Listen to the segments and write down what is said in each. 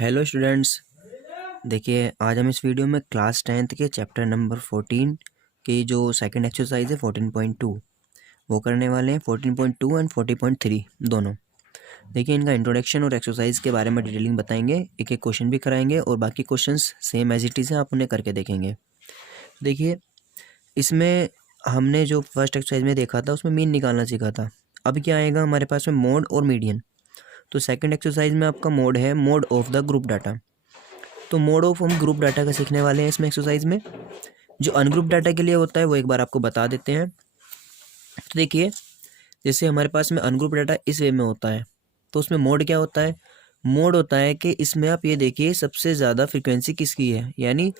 Hello students. देखिए आज हम इस वीडियो में क्लास 10th के चैप्टर नंबर 14 की जो सेकंड एक्सरसाइज है 14.2 वो करने वाले हैं। 14.2 एंड 40.3 दोनों। देखिए इनका इंट्रोडक्शन और एक्सरसाइज के बारे में डिटेलिंग बताएंगे, एक एक क्वेश्चन भी कराएंगे और बाकी questions same as it is है, आप उन्हें करके देखेंगे। देखिए इसमें हमने जो फर्स्ट एक्सरसाइज में देखा था उसमें मीन निकालना सीखा था। अब क्या आएगा हमारे पास में मोड और मीडियन। तो सेकंड एक्सरसाइज में आपका मोड है mode of the group data. तो मोड ऑफ हम ग्रुप डाटा का सीखने वाले हैं इसमें एक्सरसाइज में। जो अनग्रुप डाटा के लिए होता है वो एक बार आपको बता देते हैं। तो देखिए जैसे हमारे पास में अनग्रुप डाटा इस वे में होता है तो उसमें मोड क्या होता है। मोड होता है कि इसमें आप ये देखिए सबसे ज़्यादा फ्रीक्वेंसी किसकी है, यानी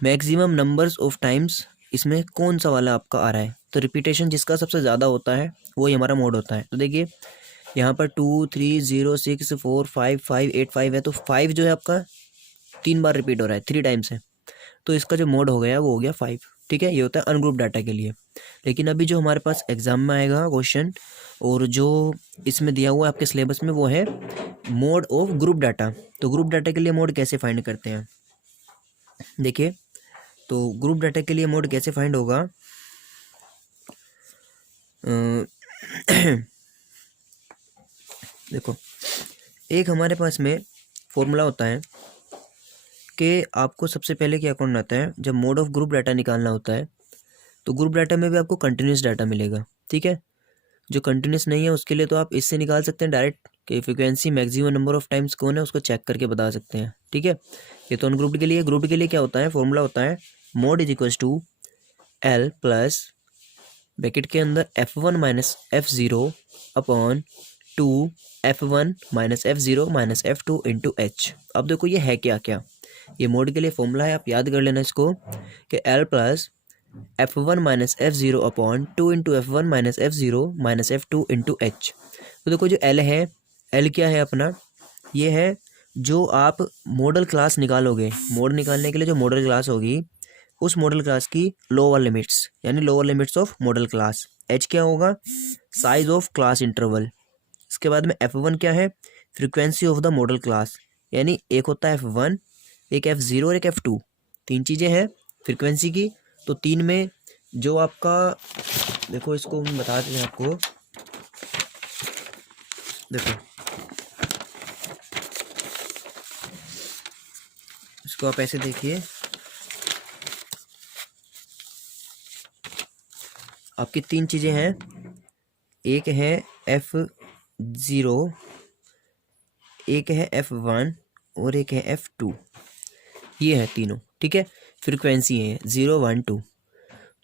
मैक्सिमम नंबर्स ऑफ टाइम्स इसमें कौन सा वाला आपका आ रहा है। तो रिपीटेशन जिसका सबसे ज़्यादा होता है वही हमारा मोड होता है। तो देखिए यहाँ पर 2 3 0 6 4 5 5 8 5 है, तो 5 जो है आपका 3 बार रिपीट हो रहा है, 3 टाइम्स है, तो इसका जो मोड हो गया वो हो गया 5। ठीक है, ये होता है अनग्रुप डाटा के लिए। लेकिन अभी जो हमारे पास एग्जाम में आएगा क्वेश्चन और जो इसमें दिया हुआ है आपके सिलेबस में वो है मोड ऑफ ग्रुप डाटा। तो ग्रुप डाटा के लिए मोड कैसे फाइंड करते हैं, देखिए तो ग्रुप डाटा के लिए मोड कैसे फाइंड होगा। देखो एक हमारे पास में फॉर्मूला होता है कि आपको सबसे पहले क्या करना होता है। जब मोड ऑफ ग्रुप डाटा निकालना होता है तो ग्रुप डाटा में भी आपको कंटिन्यूस डाटा मिलेगा। ठीक है, जो कंटिन्यूस नहीं है उसके लिए तो आप इससे निकाल सकते हैं डायरेक्ट कि frequency maximum number of times कौन है उसको चेक करके बता सकते हैं। ठीक है, ये तो अनग्रुप्ड के लिए। ग्रुप के लिए क्या होता है, फॉर्मूला होता है mode is equals to L plus bracket के अंदर F1 minus F0 upon 2 F1 minus F0 minus F2 into H. अब देखो ये है क्या क्या, ये मोड के लिए फॉर्मूला है, आप याद कर लेना इसको कि L plus F1 minus F0 upon 2 into F1 minus F0 minus F2 into H. तो देखो जो L है, L क्या है अपना, ये है जो आप मॉडल क्लास निकालोगे। मोड निकालने के लिए जो मॉडल क्लास होगी उस मॉडल क्लास की लोअर लिमिट्स, यानी lower limits of model class. H क्या होगा, साइज ऑफ क्लास इंटरवल। इसके बाद में F1 क्या है, frequency of the model class, यानी एक होता है F1, एक F0 और एक F2, तीन चीज़ें हैं फ्रीक्वेंसी की। तो तीन में जो आपका, देखो इसको हम बता देते हैं आपको। देखो इसको आप ऐसे देखिए, आपकी तीन चीज़ें हैं, एक है F0, एक है F1 और एक है F2, ये है तीनों। ठीक है, फ्रीक्वेंसी है 0 1 2।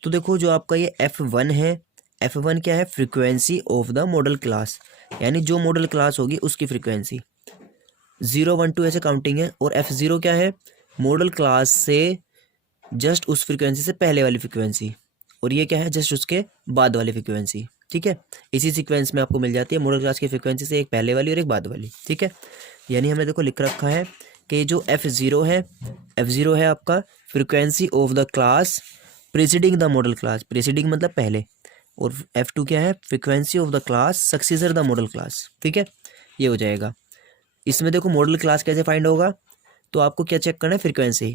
तो देखो जो आपका ये F1 है, F1 क्या है, frequency of the model class, यानी जो मॉडल क्लास होगी उसकी फ्रीक्वेंसी। 0 1 2 ऐसे काउंटिंग है। और F0 क्या है, मॉडल क्लास से जस्ट उस फ्रीक्वेंसी से पहले वाली फ्रीक्वेंसी, और ये क्या है, जस्ट उसके बाद वाली फ्रीक्वेंसी। ठीक है, इसी सीक्वेंस में आपको मिल जाती है मॉडल क्लास की फ्रीक्वेंसी से एक पहले वाली और एक बाद वाली। ठीक है, यानी हमने देखो लिख रखा है कि जो F0 है, F0 है आपका frequency of the class preceding the model class, preceding मतलब पहले, और F2 क्या है, frequency of the class successor the model class. ठीक है, ये हो जाएगा। इसमें देखो मॉडल क्लास कैसे फाइंड होगा, तो आपको क्या चेक करना है, फ्रीक्वेंसी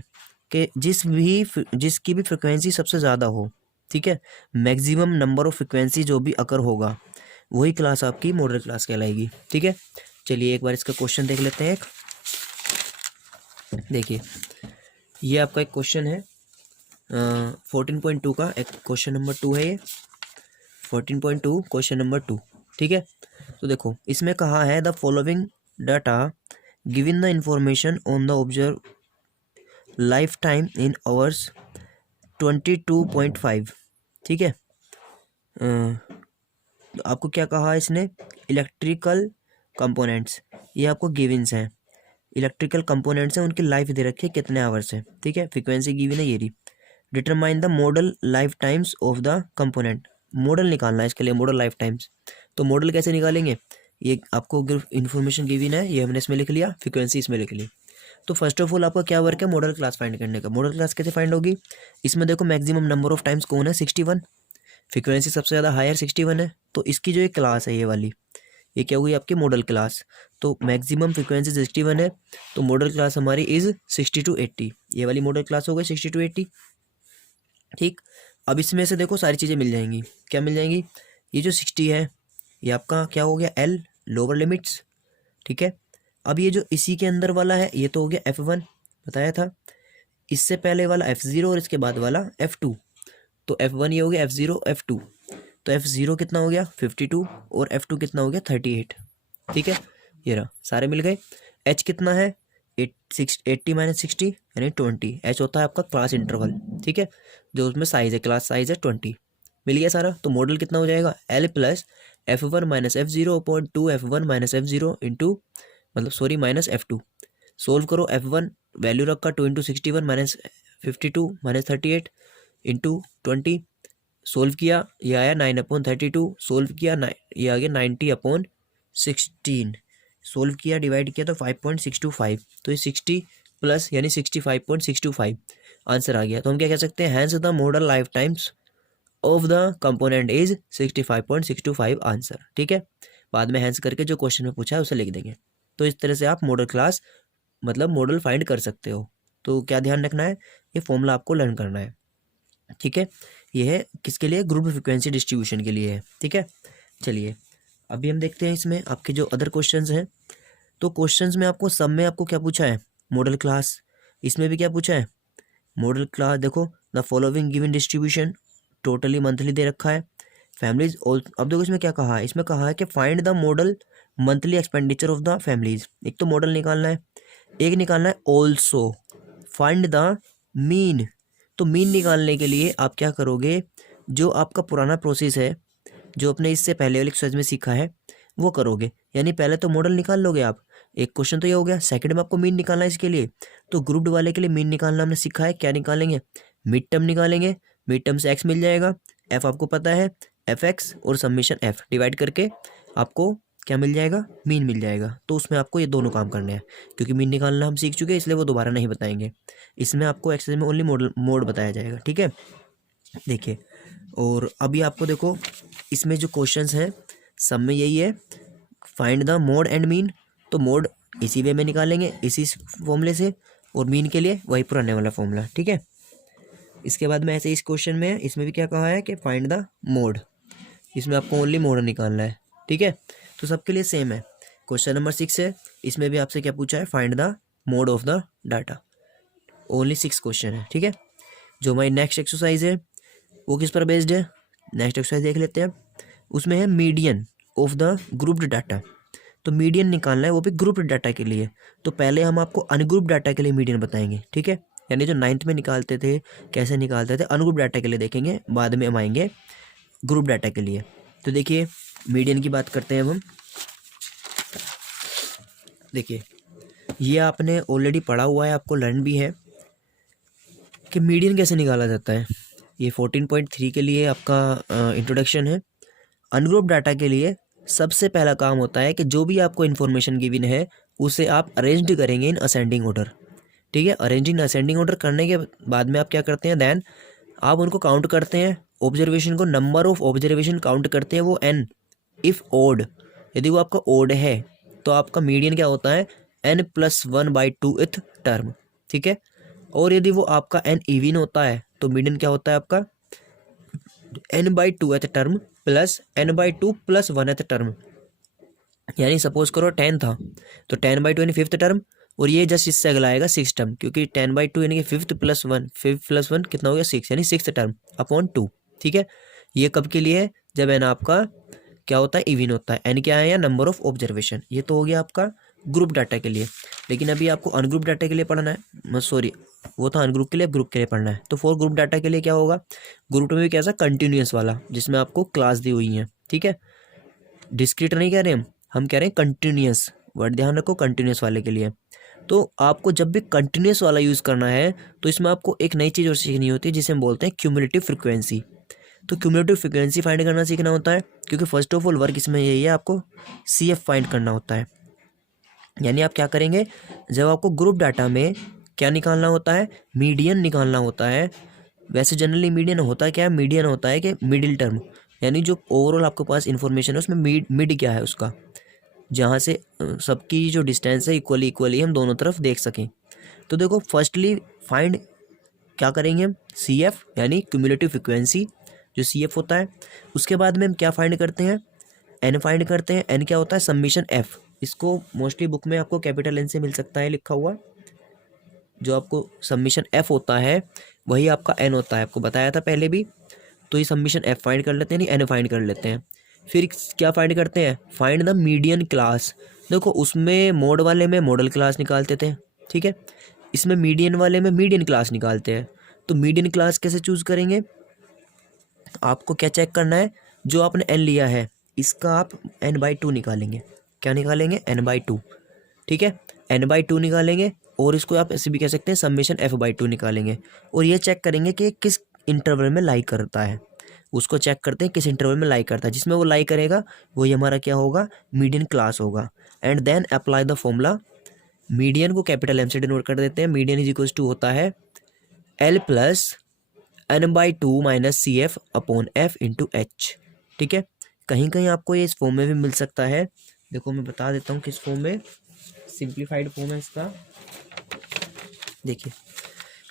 कि जिसकी भी फ्रीक्वेंसी सबसे ज़्यादा हो। ठीक है, मैक्सिमम नंबर ऑफ फ्रीक्वेंसी जो भी अकर होगा वही क्लास आपकी मॉडल क्लास कहलाएगी। ठीक है, चलिए एक बार इसका क्वेश्चन देख लेते हैं। एक देखिए ये आपका एक क्वेश्चन है 14.2 का, एक क्वेश्चन नंबर 2 है ये 14.2 क्वेश्चन नंबर 2। ठीक है, तो देखो इसमें कहा है the following data given the information on the observe life time in hours 22.5। ठीक है, आपको क्या कहा है इसने, इलेक्ट्रिकल कंपोनेंट्स, ये आपको गिविंस हैं, इलेक्ट्रिकल कंपोनेंट्स हैं, उनकी लाइफ दे रखी है कितने आवर्स है। ठीक है, फ्रीक्वेंसी गिवन है ये रही। Determine the modal life times of the component, model निकालना है इसके लिए, मॉडल लाइफ टाइम्स। तो मॉडल कैसे निकालेंगे, ये आपको इन्फॉर्मेशन गिवन है, ये हमने इसमें लिख लिया, फ्रीक्वेंसी इसमें लिख ली। तो फर्स्ट ऑफ ऑल आपका क्या वर्क है, मॉडल क्लास फाइंड करने का। मॉडल क्लास कैसे फाइंड होगी, इसमें देखो मैक्सिमम नंबर ऑफ टाइम्स कौन है, 61, फ्रीक्वेंसी सबसे ज़्यादा हायर 61 है, तो इसकी जो एक क्लास है ये वाली, ये क्या होगी आपकी मॉडल क्लास। तो मैक्सिमम फ्रिक्वेंसी 61 है, तो मॉडल क्लास हमारी इज़ 60 to 80, ये वाली मॉडल क्लास हो गई 60 to 80। ठीक, अब इसमें से देखो सारी चीज़ें मिल जाएंगी। क्या मिल जाएंगी? ये जो 60 है ये आपका क्या हो गया, एल लोअर लिमिट्स। ठीक है, अब ये जो इसी के अंदर वाला है ये तो हो गया F1 बताया था, इससे पहले वाला F0 और इसके बाद वाला F2। तो F1 ये हो गया, F0 F2, तो F0 कितना हो गया 52 और F2 कितना हो गया 38। ठीक है, ये रहा सारे मिल गए। H कितना है 80 माइनस 60 यानी 20। H होता है आपका क्लास इंटरवल। ठीक है, जो उसमें साइज है, क्लास साइज है 20। मिल गया सारा। तो मॉडल कितना हो जाएगा, L plus F1 minus F0 upon 2 F1 minus F0 into मतलब सॉरी माइनस F2। सोल्व करो, F1 वैल्यू रखा 2 into 61 minus 52 minus 38 into 20। Solve किया, ये आया 9/32। सोल्व किया ये आ गया 90/16। सोल्व किया डिवाइड किया तो 5.625। तो ये 60 प्लस यानी 65.625 आंसर आ गया। तो हम क्या कह सकते हैं, hence the modal life times of the component is 65.625 answer. ठीक है, बाद में हैंस करके जो क्वेश्चन में पूछा है उसे लिख देंगे। तो इस तरह से आप मॉडल क्लास मतलब मॉडल फाइंड कर सकते हो। तो क्या ध्यान रखना है, ये फॉर्मूला आपको लर्न करना है। ठीक है, ये है किसके लिए, ग्रुप फ्रिक्वेंसी डिस्ट्रीब्यूशन के लिए है। ठीक है, चलिए अभी हम देखते हैं इसमें आपके जो अदर क्वेश्चंस हैं। तो क्वेश्चंस में आपको सब में आपको क्या पूछा है, मॉडल क्लास। इसमें भी क्या पूछा है, मॉडल क्लास। देखो the following given distribution totally monthly दे रखा है, फैमिलीज। अब देखो इसमें क्या कहा है, इसमें कहा है कि find the model monthly expenditure of the families. एक तो मॉडल निकालना है, एक निकालना है ऑल्सो फाइंड द मीन। तो मीन निकालने के लिए आप क्या करोगे, जो आपका पुराना प्रोसेस है जो अपने इससे पहले वाले एक्सरसाइज में सीखा है वो करोगे। यानी पहले तो मॉडल निकाल लोगे आप, एक क्वेश्चन तो ये हो गया। सेकंड में आपको मीन निकालना है इसके लिए। तो ग्रुप्ड वाले के लिए मीन निकालना हमने सीखा है, क्या निकालेंगे, मिड टर्म निकालेंगे। मिड टर्म से एक्स मिल जाएगा, एफ आपको पता है एफ एक्स और समीशन एफ डिवाइड करके आपको क्या मिल जाएगा, मीन मिल जाएगा। तो उसमें आपको ये दोनों काम करने हैं, क्योंकि मीन निकालना हम सीख चुके हैं इसलिए वो दोबारा नहीं बताएंगे। इसमें आपको एक्सरसाइज में ओनली मोड बताया जाएगा। ठीक है, देखिए और अभी आपको देखो इसमें जो क्वेश्चंस हैं सब में यही है, find the mode and mean. तो मोड इसी वे में निकालेंगे, इसी फॉर्मूले से, और मीन के लिए वही पुराने वाला फॉर्मूला। ठीक है, इसके बाद में ऐसे इस क्वेश्चन में इसमें भी क्या कहा है कि फाइंड द मोड, इसमें आपको ओनली मोड निकालना है। ठीक है, तो सबके लिए सेम है। क्वेश्चन नंबर 6 है, इसमें भी आपसे क्या पूछा है, find the mode of the data. Only 6 question है। ठीक है, जो हमारी नेक्स्ट एक्सरसाइज है वो किस पर बेस्ड है, नेक्स्ट एक्सरसाइज देख लेते हैं। उसमें है median of the grouped data. तो मीडियन निकालना है वो भी ग्रुप्ड डाटा के लिए। तो पहले हम आपको अनग्रुप डाटा के लिए मीडियन बताएंगे। ठीक है, यानी जो 9th में निकालते थे कैसे निकालते थे, अनग्रुप डाटा के लिए देखेंगे, बाद में हम आएंगे ग्रुप डाटा के लिए। तो देखिए मीडियन की बात करते हैं अब हम। देखिए ये आपने ऑलरेडी पढ़ा हुआ है, आपको लर्न भी है कि मीडियन कैसे निकाला जाता है। ये 14.3 के लिए आपका इंट्रोडक्शन है। अनग्रुप डाटा के लिए सबसे पहला काम होता है कि जो भी आपको इन्फॉर्मेशन गिवन है उसे आप अरेंज्ड करेंगे इन असेंडिंग ऑर्डर। ठीक है, अरेंजिंग असेंडिंग ऑर्डर करने के बाद में आप क्या करते हैं, देन आप उनको काउंट करते हैं, ऑब्जर्वेशन को, नंबर ऑफ ऑब्जर्वेशन काउंट करते हैं वो n। इफ़ ओड, यदि वो आपका ओड है तो आपका मीडियन क्या होता है n+1/2th टर्म। ठीक है, और यदि वो आपका n इवन होता है तो मीडियन क्या होता है आपका n/2th term plus n/2 + 1th term. यानी सपोज करो 10 था तो 10/2 यानी 5th टर्म, और ये जस्ट इससे अगला आएगा 6th टर्म, क्योंकि 10/2 यानी कि 5th + 1 कितना हो गया 6, यानी 6th टर्म अपॉन 2। ठीक है, ये कब के लिए है, जब n आपका क्या होता है, इवन होता है। n क्या है, या नंबर ऑफ ऑब्जर्वेशन। ये तो हो गया आपका ग्रुप डाटा के लिए। लेकिन अभी आपको अनग्रुप डाटा के लिए पढ़ना है, सॉरी वो था अनग्रुप के लिए, ग्रुप के लिए पढ़ना है। तो फॉर ग्रुप डाटा के लिए क्या होगा, ग्रुप में भी कैसा कंटिन्यूस वाला, जिसमें आपको क्लास दी हुई है। ठीक है, डिस्क्रीट नहीं कह रहे हम कह रहे हैं कंटिन्यूस। वर्ड ध्यान रखो, कंटिन्यूस वाले के लिए। तो आपको जब भी कंटिन्यूस वाला यूज़ करना है तो इसमें आपको एक नई चीज़ और सीखनी होती है जिसे हम बोलते हैं क्यूमुलेटिव फ्रिक्वेंसी। तो क्यूमुलेटिव फ्रिक्वेंसी फाइंड करना सीखना होता है, क्योंकि फर्स्ट ऑफ ऑल वर्क इसमें यही है, आपको CF फाइंड करना होता है। यानी आप क्या करेंगे, जब आपको ग्रुप डाटा में क्या निकालना होता है, मीडियन निकालना होता है। वैसे जनरली मीडियन होता क्या है, मीडियन होता है कि मिडिल टर्म, यानी जो ओवरऑल आपके पास इन्फॉर्मेशन है उसमें मिड क्या है उसका, जहाँ से सबकी जो डिस्टेंस है इक्वली इक्वली हम दोनों तरफ देख सकें। तो देखो फर्स्टली फाइंड क्या करेंगे हम, सी एफ यानी क्यूमुलेटिव फ्रिक्वेंसी जो सी एफ होता है। उसके बाद में हम क्या फाइंड करते हैं, एन फाइंड करते हैं। एन क्या होता है, समीशन एफ। इसको मोस्टली बुक में आपको कैपिटल एन से मिल सकता है लिखा हुआ। जो आपको समीशन एफ होता है वही आपका एन होता है, आपको बताया था पहले भी। तो ये समीशन एफ फाइंड कर लेते हैं, नहीं एन फाइंड कर लेते हैं। फिर क्या फाइंड करते हैं, फाइंड द मीडियन क्लास। देखो उसमें मोड वाले में मॉडल क्लास निकालते थे, ठीक है, इसमें मीडियन वाले में मीडियन क्लास निकालते हैं। तो मीडियन क्लास कैसे चूज करेंगे, आपको क्या चेक करना है, जो आपने एन लिया है इसका आप n/2 निकालेंगे। क्या निकालेंगे, n/2, ठीक है, n/2 निकालेंगे। और इसको आप ऐसे भी कह सकते हैं समेशन f/2 निकालेंगे। और ये चेक करेंगे कि किस इंटरवल में लाई करता है, उसको चेक करते हैं किस इंटरवल में लाई करता है। जिसमें वो लाई करेगा वही हमारा क्या होगा, मीडियन क्लास होगा। And then apply the formula. Median को कैपिटल एम से डिनोट कर देते हैं। मीडियन इज इक्वल टू होता है L plus n/2 minus C F upon F into H, ठीक है। कहीं कहीं आपको ये इस फॉर्म में भी मिल सकता है। देखो मैं बता देता हूँ किस फॉर्म में, सिंप्लीफाइड फॉर्म है इसका। देखिए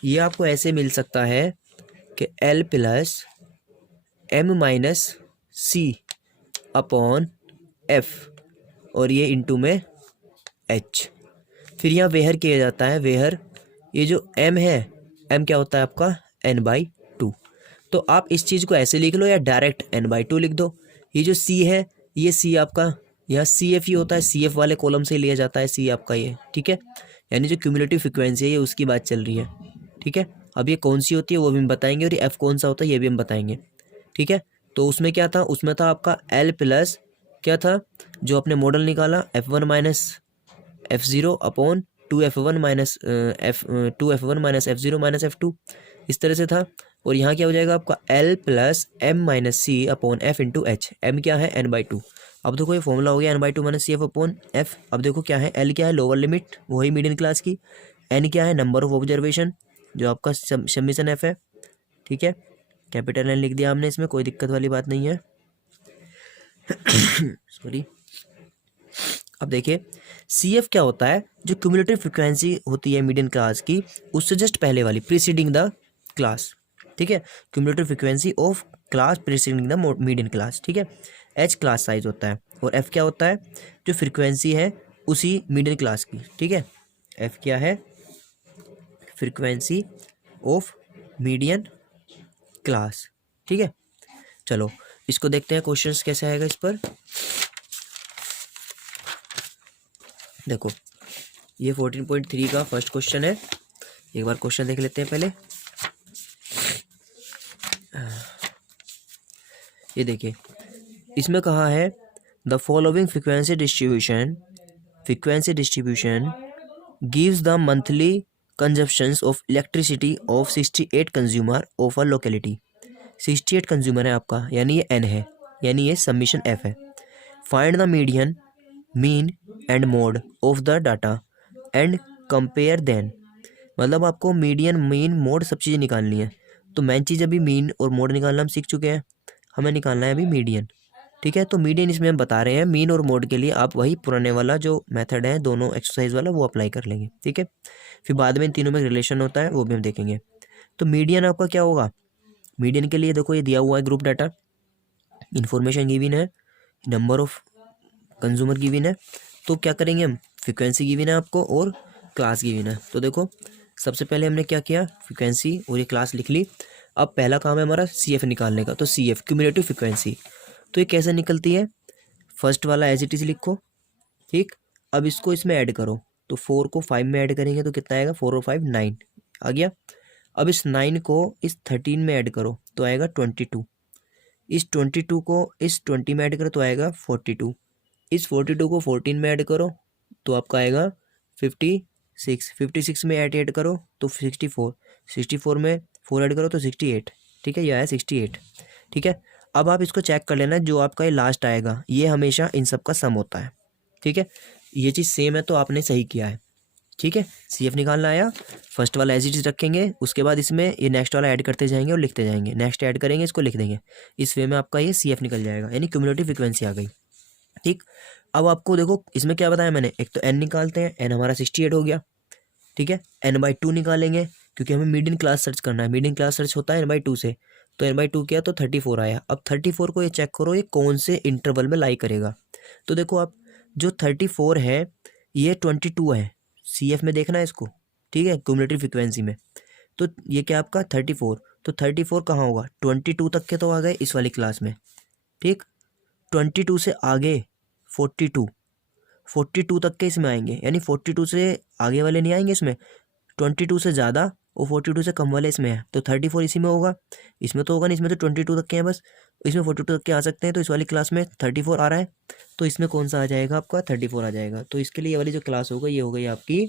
ये आपको ऐसे मिल सकता है कि L plus m minus C upon F और ये इंटू में h। फिर यहाँ वेहर किया जाता है, वेहर ये जो m है, m क्या होता है आपका n/2। तो आप इस चीज़ को ऐसे लिख लो या डायरेक्ट n/2 लिख दो। ये जो c है, ये c आपका यहाँ सी एफ ही होता है, सी एफ वाले कॉलम से लिया जाता है c आपका ये, ठीक है। यानी जो क्यूमुलेटिव फ्रिक्वेंसी है ये उसकी बात चल रही है, ठीक है। अब ये कौन सी होती है वो भी हम बताएंगे, और ये f कौन सा होता है ये भी हम बताएंगे, ठीक है। तो उसमें क्या था, उसमें था आपका L प्लस क्या था, जो आपने मॉडल निकाला F1 minus F0 upon 2F1 minus F0 minus F2, इस तरह से था। और यहाँ क्या हो जाएगा आपका L plus m minus C upon F into H. M क्या है n/2। अब देखो ये फॉर्मूला हो गया n/2 minus C F upon F. अब देखो क्या है, L क्या है लोअर लिमिट वही मीडियन क्लास की, n क्या है नंबर ऑफ ऑब्जर्वेशन जो आपका समीशन एफ है, ठीक है। कैपिटल एन लिख दिया हमने, इसमें कोई दिक्कत वाली बात नहीं है। सॉरी। अब देखिए सी एफ क्या होता है, जो क्यूमुलेटिव फ्रिक्वेंसी होती है मीडियन क्लास की उससे जस्ट पहले वाली, प्रीसीडिंग द क्लास, ठीक है। Cumulative frequency of class preceding the median class, ठीक है। एच क्लास साइज होता है और एफ क्या होता है, जो फ्रिक्वेंसी है उसी मीडियन क्लास की, ठीक है। एफ क्या है, फ्रिक्वेंसी ऑफ मीडियन क्लास, ठीक है। चलो इसको देखते हैं क्वेश्चंस कैसे आएगा इस पर। देखो ये 14.3 का फर्स्ट क्वेश्चन है, एक बार क्वेश्चन देख लेते हैं पहले। ये देखिए इसमें कहा है the following frequency distribution gives the monthly consumptions of electricity of 68 consumer of a locality. 68 consumer है आपका, यानी ये n है, यानी ये समीशन f है। Find the median mean and mode of the data and compare then. मतलब आपको मीडियन मीन मोड सब चीज़ें निकालनी है। तो मेन चीज़ अभी मीन और मोड निकालना हम सीख चुके हैं, हमें निकालना है अभी मीडियन, ठीक है। तो मीडियन इसमें हम बता रहे हैं, मीन और मोड के लिए आप वही पुराने वाला जो मेथड है दोनों एक्सरसाइज वाला वो अप्लाई कर लेंगे, ठीक है। फिर बाद में इन तीनों में रिलेशन होता है वो भी हम देखेंगे। तो मीडियन आपका क्या होगा, मीडियन के लिए देखो ये दिया हुआ है ग्रुप डाटा, इन्फॉर्मेशन गिवन है, नंबर ऑफ कंज्यूमर गिवन है। तो क्या करेंगे हम, फ्रिक्वेंसी गिवन है आपको और क्लास गिवन है। तो देखो सबसे पहले हमने क्या किया, फ्रिक्वेंसी और ये क्लास लिख ली। अब पहला काम है हमारा सी एफ निकालने का। तो सी एफ क्यूमुलेटिव फ्रिक्वेंसी, तो ये कैसे निकलती है, फर्स्ट वाला एज इट इज लिखो, ठीक। अब इसको इसमें ऐड करो, तो 4 को 5 में ऐड करेंगे तो कितना आएगा, 4 और 5 9 आ गया। अब इस 9 को इस 13 में ऐड करो तो आएगा 22। इस 22 को इस 20 में ऐड करो तो आएगा 42। इस 42 को 14 में ऐड करो तो आपका आएगा 56। 56 में ऐड करो तो 64। 64 में 4 ऐड करो तो 68, ठीक है, यह है 68, ठीक है। अब आप इसको चेक कर लेना, जो आपका ये लास्ट आएगा ये हमेशा इन सब का सम होता है, ठीक है। ये चीज़ सेम है तो आपने सही किया है, ठीक है। सी एफ निकालना आया, फर्स्ट वाला एज इट इज रखेंगे, उसके बाद इसमें ये नेक्स्ट वाला ऐड करते जाएंगे और लिखते जाएंगे, नेक्स्ट ऐड करेंगे इसको लिख देंगे, इस वे में आपका ये सी एफ निकल जाएगा, यानी क्यूमुलेटिव फ्रिक्वेंसी आ गई, ठीक। अब आपको देखो इसमें क्या बताया मैंने, एक तो n निकालते हैं, n हमारा 68 हो गया, ठीक है। n/2 निकालेंगे क्योंकि हमें मीडियन क्लास सर्च करना है, मीडियन क्लास सर्च होता है n/2 से, तो n/2 किया तो 34 आया। अब 34 को ये चेक करो ये कौन से इंटरवल में लाई करेगा। तो देखो आप जो 34 है ये 22 है, CF में देखना है इसको, ठीक है, क्यूमुलेटिव फ्रिक्वेंसी में। तो ये क्या आपका 34, तो 34 कहाँ होगा, 22 तक के तो आ गए इस वाली क्लास में, ठीक। 22 से आगे 42, 42 तक के इसमें आएंगे, यानी 42 से आगे वाले नहीं आएंगे इसमें, 22 से ज़्यादा और 42 से कम वाले इसमें है, तो 34 इसी में होगा, इसमें तो होगा नहीं, इसमें तो 22 तक के हैं बस, इसमें 42 तक के आ सकते हैं, तो इस वाली क्लास में 34 आ रहा है, तो इसमें कौन सा आ जाएगा आपका 34 आ जाएगा। तो इसके लिए ये वाली जो क्लास होगा ये हो गई आपकी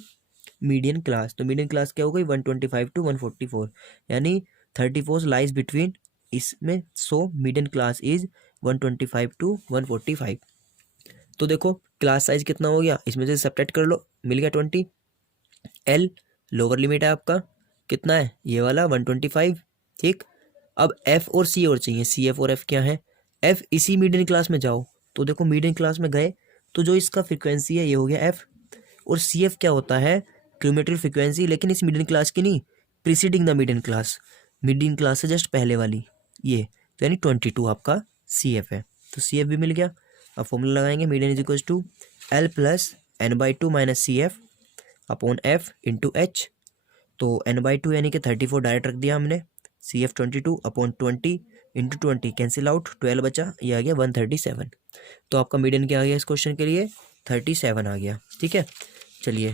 मीडियन क्लास। तो मीडियन क्लास क्या हो गई 125 to 144, यानी 34 लाइज बिटवीन इसमें, so median class is 125 to 145। तो देखो क्लास साइज कितना हो गया, इसमें से सब्ट्रैक्ट कर लो, मिल गया 20। एल लोअर लिमिट है आपका कितना है, ये वाला 125, ठीक। अब एफ और सी और चाहिए, सी एफ और एफ क्या है, एफ इसी मीडियन क्लास में जाओ, तो देखो मीडियन क्लास में गए तो जो इसका फ्रिक्वेंसी है ये हो गया एफ, और सी एफ क्या होता है क्यूमुलेटिव फ्रिक्वेंसी, लेकिन इस मीडियन क्लास की नहीं, प्रीसीडिंग द मीडियन क्लास से जस्ट पहले वाली ये, तो यानी 22 आपका सी एफ है, तो सी एफ भी मिल गया। अब फॉर्मूला लगाएंगे, median is equal to L plus n/2 minus C F upon F into H, तो n/2 यानी कि 34 डायरेक्ट रख दिया हमने, C F 22 upon 20 into 20 cancel out, 12 बचा, ये आ गया 137। तो आपका मीडियन क्या आ गया इस क्वेश्चन के लिए 37 आ गया, ठीक है। चलिए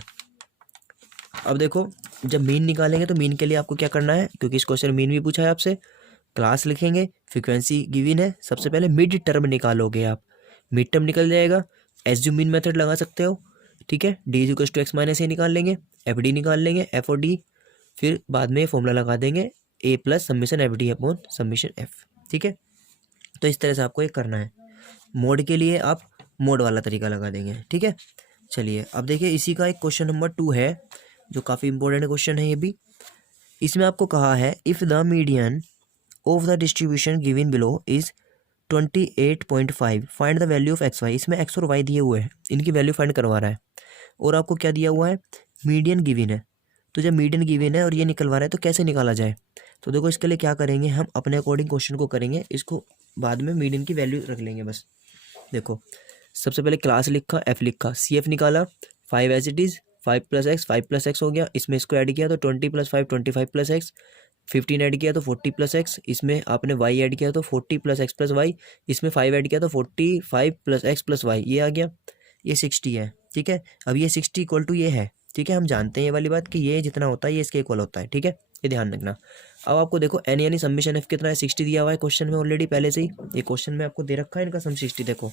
अब देखो जब मीन निकालेंगे तो मीन के लिए आपको क्या करना है, क्योंकि इस क्वेश्चन मीन भी पूछा है आपसे, क्लास लिखेंगे, फ्रिक्वेंसी गिवन है, सबसे पहले मिड टर्म निकालोगे आप, मिड टर्म निकल जाएगा, एसज्यूम मीन मेथड लगा सकते हो, ठीक है। D equal to X minus A निकाल लेंगे, एफ डी निकाल लेंगे, एफ और डी, फिर बाद में फॉर्मूला लगा देंगे A plus summation F D upon summation F, ठीक है। तो इस तरह से आपको ये करना है। मोड के लिए आप मोड वाला तरीका लगा देंगे, ठीक है। चलिए अब देखिए इसी का एक क्वेश्चन नंबर 2 है जो काफ़ी इंपॉर्टेंट क्वेश्चन है ये भी। इसमें आपको कहा है if the median of the distribution given below is 28.5 find the value of X Y. इसमें एक्स और वाई दिए हुए हैं, इनकी वैल्यू फाइंड करवा रहा है, और आपको क्या दिया हुआ है मीडियन गिवन है। तो जब मीडियन गिवन है और ये निकलवा रहा है तो कैसे निकाला जाए, तो देखो इसके लिए क्या करेंगे हम अपने अकॉर्डिंग क्वेश्चन को करेंगे, इसको बाद में मीडियन की वैल्यू रख लेंगे बस। देखो सबसे पहले क्लास लिखा, एफ लिखा, सी एफ निकाला, 5 एज इट इज़, 5 + x हो गया, इसमें इसको ऐड किया तो 20 + 5 25 + x, 15 ऐड किया तो 40 + x, इसमें आपने y ऐड किया तो 40 + x + y, इसमें 5 ऐड किया तो 45 + x + y, ये आ गया, ये 60 है, ठीक है। अब ये 60 इक्वल टू ये है, ठीक है, हम जानते हैं ये वाली बात कि ये जितना होता है ये इसके इक्वल होता है, ठीक है, ये ध्यान रखना। अब आपको देखो एन यानी समीशन एफ कितना है 60 दिया हुआ है क्वेश्चन में ऑलरेडी पहले से ही, ये क्वेश्चन में आपको दे रखा है इनका सम 60, देखो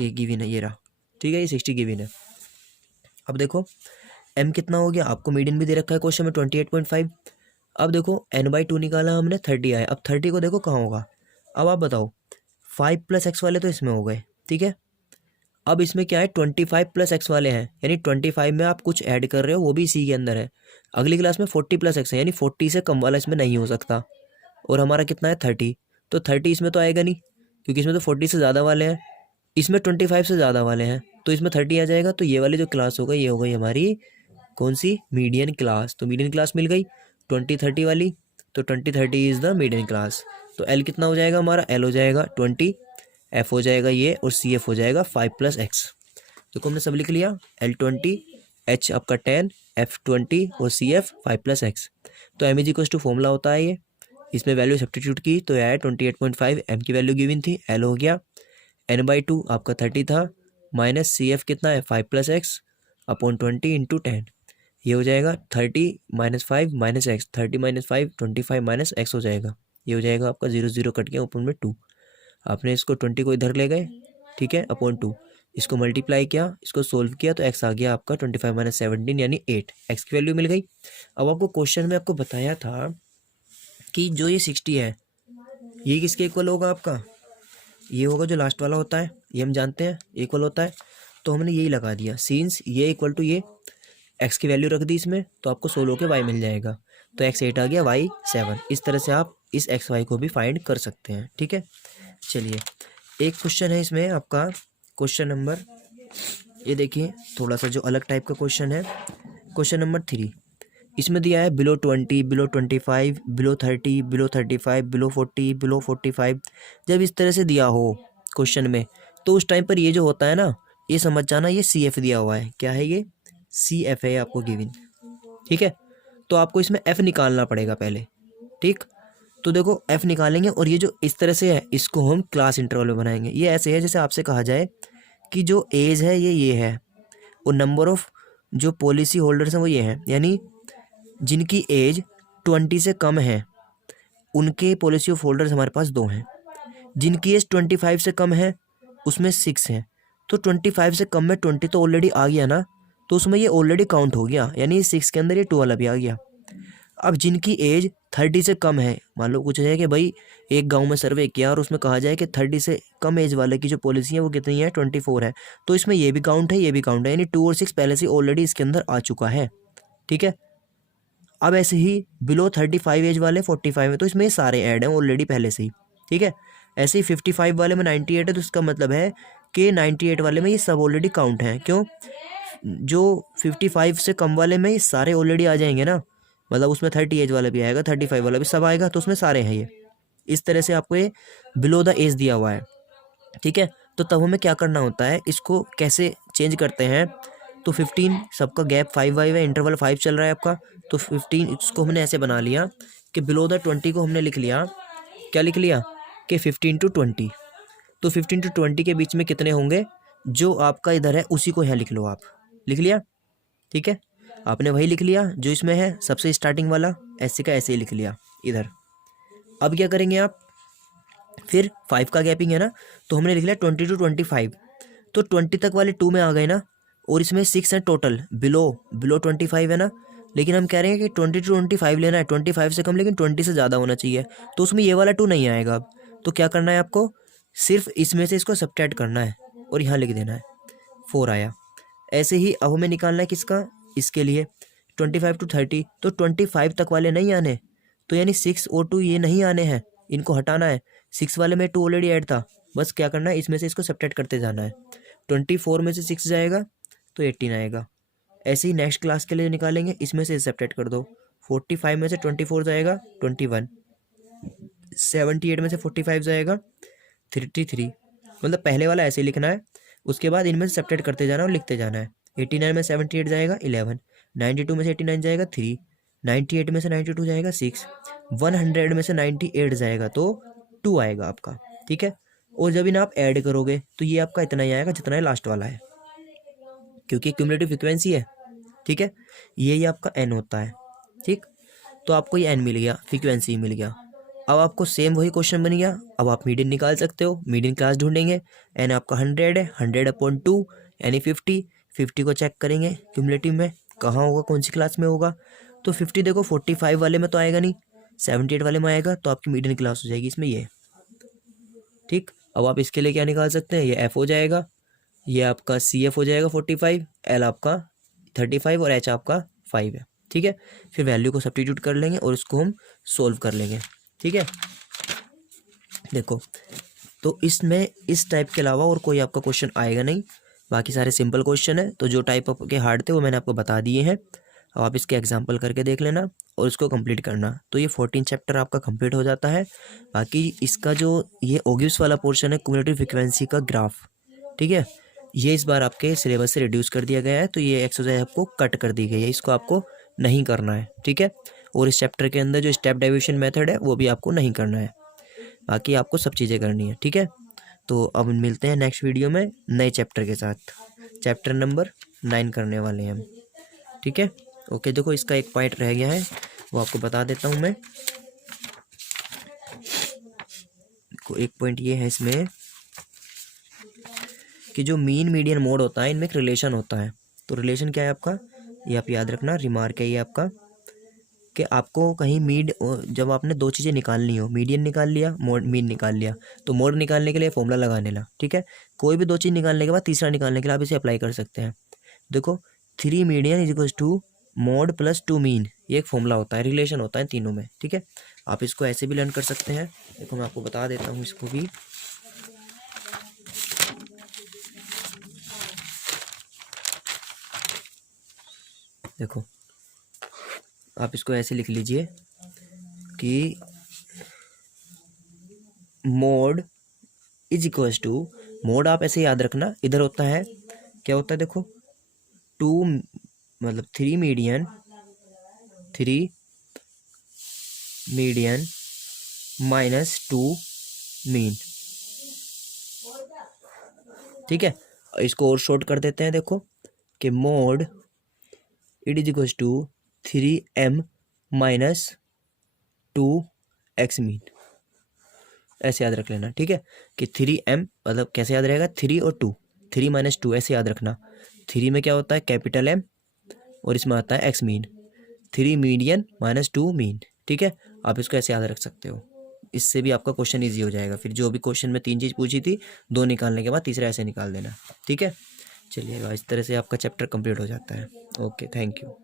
ये गिवन है, ये रहा, ठीक है, ये 60 गिवन है। अब देखो m कितना हो गया, आपको मीडियन भी दे रखा है क्वेश्चन में 28.5। अब देखो n/2 निकाला हमने 30 आया, अब 30 को देखो कहाँ होगा, अब आप बताओ 5 + x वाले तो इसमें हो गए, ठीक है। अब इसमें क्या है 25 + x वाले हैं, यानी 25 में आप कुछ ऐड कर रहे हो वो भी इसी के अंदर है। अगली क्लास में 40 + x है, यानी 40 से कम वाला इसमें नहीं हो सकता, और हमारा कितना है 30, तो 30 इसमें तो आएगा नहीं क्योंकि इसमें तो 40 से ज़्यादा वाले हैं, इसमें 25 से ज़्यादा वाले हैं, तो इसमें 30 आ जाएगा। तो ये वाली जो क्लास होगा ये हो गई हमारी कौन सी मीडियन क्लास, तो मीडियन क्लास मिल गई 20-30 वाली, तो 20-30 इज़ द मीडियन क्लास। तो एल कितना हो जाएगा हमारा, एल हो जाएगा 20, एफ हो जाएगा ये, और सी एफ हो जाएगा 5 + x। देखो हमने सब लिख लिया, एल 20, एच आपका 10, एफ 20 और सी एफ 5 + x। तो M is equal to formula होता है ये, इसमें वैल्यू सब्स्टिट्यूट की तो आया 28.5, एम की वैल्यू गिवन थी, एल हो गया n/2 आपका 30 था, माइनस सी एफ कितना है 5 + x अपॉन 20 इंटू 10, ये हो जाएगा 30 - 5 - x, 30 - 5 25 - x हो जाएगा, ये हो जाएगा आपका 0 0 कट गया ऊपर में 2, आपने इसको 20 को इधर ले गए, ठीक है, अपॉन 2, इसको मल्टीप्लाई किया, इसको सोल्व किया तो x आ गया आपका 25 - 17 यानी 8, x की वैल्यू मिल गई। अब आपको क्वेश्चन में आपको बताया था कि जो ये 60 है ये किसके इक्वल होगा, आपका ये होगा जो लास्ट वाला होता है, ये हम जानते हैं इक्वल होता है, तो हमने यही लगा दिया, सीन्स ये इक्वल टू ये, x की वैल्यू रख दी इसमें, तो आपको 16 के y मिल जाएगा, तो x 8 आ गया, y 7। इस तरह से आप इस x y को भी फाइंड कर सकते हैं, ठीक है। चलिए एक क्वेश्चन है इसमें आपका क्वेश्चन नंबर ये देखिए थोड़ा सा जो अलग टाइप का क्वेश्चन है, क्वेश्चन नंबर 3। इसमें दिया है below 20, below 25, below 30, below 35, below 40, below 45। जब इस तरह से दिया हो क्वेश्चन में, तो उस टाइम पर ये जो होता है ना, ये समझ जाना ये सी एफ दिया हुआ है। क्या है ये? सी एफ है आपको गिवन। ठीक है, तो आपको इसमें एफ निकालना पड़ेगा पहले। ठीक, तो देखो एफ निकालेंगे, और ये जो इस तरह से है इसको हम क्लास इंटरवल में बनाएंगे। ये ऐसे है जैसे आपसे कहा जाए कि जो एज है ये है, और नंबर ऑफ जो पॉलिसी होल्डर्स हैं वो ये हैं, यानी जिनकी एज 20 से कम है उनके पॉलिसी ऑफ होल्डर्स हमारे पास 2 हैं। जिनकी एज 25 से कम है उसमें 6 हैं। तो 25 से कम में 20 तो ऑलरेडी आ गया ना, तो उसमें ये ऑलरेडी काउंट हो गया, यानी 6 के अंदर ये 2 वाला भी आ गया। अब जिनकी एज 30 से कम है, मान लो कुछ है कि भाई एक गांव में सर्वे किया और उसमें कहा जाए कि 30 से कम एज वाले की जो पॉलिसी है वो कितनी है, 24 है, तो इसमें ये भी काउंट है, ये भी काउंट है, यानी 2 और 6 पहले से ऑलरेडी इसके अंदर आ चुका है। ठीक है, अब ऐसे ही बिलो 35 एज वाले 45 है, तो इसमें ये सारे ऐड हैं ऑलरेडी पहले से ही। ठीक है, ऐसे ही 55 वाले में 98 है, तो इसका मतलब है कि 98 वाले में ये सब ऑलरेडी काउंट हैं। क्यों? जो 55 से कम वाले में ये सारे ऑलरेडी आ जाएंगे ना, मतलब उसमें 30 एज वाला भी आएगा, 35 वाला भी, सब आएगा, तो उसमें सारे हैं ये। इस तरह से आपको ये बिलो द एज दिया हुआ है। ठीक है, तो तब हमें क्या करना होता है, इसको कैसे चेंज करते हैं। तो 15 सबका गैप 5 है, इंटरवल 5 चल रहा है आपका, तो 15 इसको हमने ऐसे बना लिया कि बिलो द 20 को हमने लिख लिया, क्या लिख लिया कि 15 to 20। तो 15 to 20 के बीच में कितने होंगे, जो आपका इधर है उसी को यहाँ लिख लो आप। लिख लिया? ठीक है, आपने वही लिख लिया जो इसमें है, सबसे स्टार्टिंग वाला ऐसे का ऐसे ही लिख लिया इधर। अब क्या करेंगे आप, फिर 5 का गैपिंग है ना, तो हमने लिख लिया 20 to 25। तो 20 तक वाले 2 में आ गए ना, और इसमें 6 है टोटल, बिलो 25 है ना, लेकिन हम कह रहे हैं कि 20 to 25 लेना है, 25 से कम लेकिन 20 से ज़्यादा होना चाहिए, तो उसमें ये वाला 2 नहीं आएगा। अब तो क्या करना है आपको, सिर्फ इसमें से इसको सब्ट्रैक्ट करना है और यहाँ लिख देना है 4 आया। ऐसे ही अब हमें निकालना है किसका, इसके लिए 25 to 30, तो 25 तक वाले नहीं आने, तो यानी 6 और 2 ये नहीं आने हैं, इनको हटाना है। 6 वाले में 2 ऑलरेडी ऐड था, बस क्या करना है, इसमें से इसको सब्ट्रैक्ट करते जाना है। 24 में से 6 जाएगा तो 18 आएगा। ऐसे ही नेक्स्ट क्लास के लिए निकालेंगे, इसमें से सब्ट्रैक्ट कर दो। 45 में से 24 जाएगा 21, 78 में से 45 जाएगा 33। मतलब पहले वाला ऐसे ही लिखना है, उसके बाद इनमें से सब्ट्रैक्ट करते जाना और लिखते जाना है। 89 में 78 जाएगा 11, 92 में से 89 जाएगा 3, 98 में से 92 जाएगा 6, 100 में से 98 जाएगा तो 2 आएगा आपका। ठीक है, और जब इन आप ऐड करोगे तो ये आपका इतना ही आएगा जितना है लास्ट वाला है, क्योंकि क्यूमुलेटिव फ्रीक्वेंसी है। ठीक है, ये आपका एन होता है। ठीक, तो आपको ये एन मिल गया, फ्रीक्वेंसी मिल गया। अब आपको सेम वही क्वेश्चन बन गया, अब आप मीडियन निकाल सकते हो। मीडियन क्लास ढूंढेंगे, एन आपका 100 है, 100/2 यानी 50। 50 को चेक करेंगे क्यूमुलेटिव में कहाँ होगा, कौन सी क्लास में होगा। तो 50 देखो 45 वाले में तो आएगा नहीं, 78 वाले में आएगा, तो आपकी मीडियन क्लास हो जाएगी इसमें ये। ठीक, अब आप इसके लिए क्या निकाल सकते हैं, ये एफ हो जाएगा, ये आपका सी एफ हो जाएगा 45, एल आपका 35 और एच आपका 5 है। ठीक है, फिर वैल्यू को सब्स्टिट्यूट कर लेंगे और इसको हम सोल्व कर लेंगे। ठीक है, देखो तो इसमें इस टाइप के अलावा और कोई आपका क्वेश्चन आएगा नहीं, बाकी सारे सिंपल क्वेश्चन है। तो जो टाइप के हार्ड थे वो मैंने आपको बता दिए हैं, अब आप इसके एग्जाम्पल करके देख लेना और इसको कंप्लीट करना। तो ये 14 चैप्टर आपका कंप्लीट हो जाता है। बाकी इसका जो ये ओगिव्स वाला पोर्शन है, क्यूमुलेटिव फ्रीक्वेंसी का ग्राफ, ठीक है, ये इस बार आपके सिलेबस से रिड्यूस कर दिया गया है, तो ये एक्सरसाइज आपको कट कर दी गई है, इसको आपको नहीं करना है। ठीक है, और इस चैप्टर के अंदर जो स्टेप डेविएशन मेथड है वो भी आपको नहीं करना है, बाकी आपको सब चीज़ें करनी है। ठीक है, तो अब मिलते हैं नेक्स्ट वीडियो में नए चैप्टर के साथ। चैप्टर नंबर 9 करने वाले हैं हम। ठीक है, ओके। देखो इसका एक पॉइंट रह गया है, वो आपको बता देता हूँ मैं। एक पॉइंट ये है इसमें कि जो मीन मीडियन मोड होता है इनमें एक रिलेशन होता है। तो रिलेशन क्या है आपका, ये आप याद रखना, रिमार्क है ये आपका, कि आपको कहीं जब आपने 2 चीज़ें निकालनी हो, मीडियन निकाल लिया, मोड मीन निकाल लिया, तो मोड निकालने के लिए फॉर्मूला लगाने ला। ठीक है, कोई भी 2 चीज़ निकालने के बाद तीसरा निकालने के लिए आप इसे अप्लाई कर सकते हैं। देखो 3 median is equals to mode plus 2 mean, ये एक फॉर्मूला होता है, रिलेशन होता है तीनों में। ठीक है, आप इसको ऐसे भी लर्न कर सकते हैं। देखो मैं आपको बता देता हूँ इसको भी। देखो आप इसको ऐसे लिख लीजिए कि mode is equals to, mode आप ऐसे याद रखना, इधर होता है क्या होता है, देखो 2 मतलब 3 मीडियन माइनस 2 मीन। ठीक है, इसको और शॉर्ट कर देते हैं, देखो कि mode it is equals to 3m minus 2x mean. ऐसे याद रख लेना। ठीक है, कि 3m मतलब कैसे याद रहेगा, 3 और 2, 3 माइनस 2 ऐसे याद रखना। 3 में क्या होता है, कैपिटल M, और इसमें आता है x mean. 3 median minus 2 mean. ठीक है, आप इसको ऐसे याद रख सकते हो, इससे भी आपका क्वेश्चन ईजी हो जाएगा। फिर जो भी क्वेश्चन में 3 चीज़ पूछी थी, 2 निकालने के बाद तीसरा ऐसे निकाल देना। ठीक है, चलिएगा, इस तरह से आपका चैप्टर कंप्लीट हो जाता है। Okay, thank you.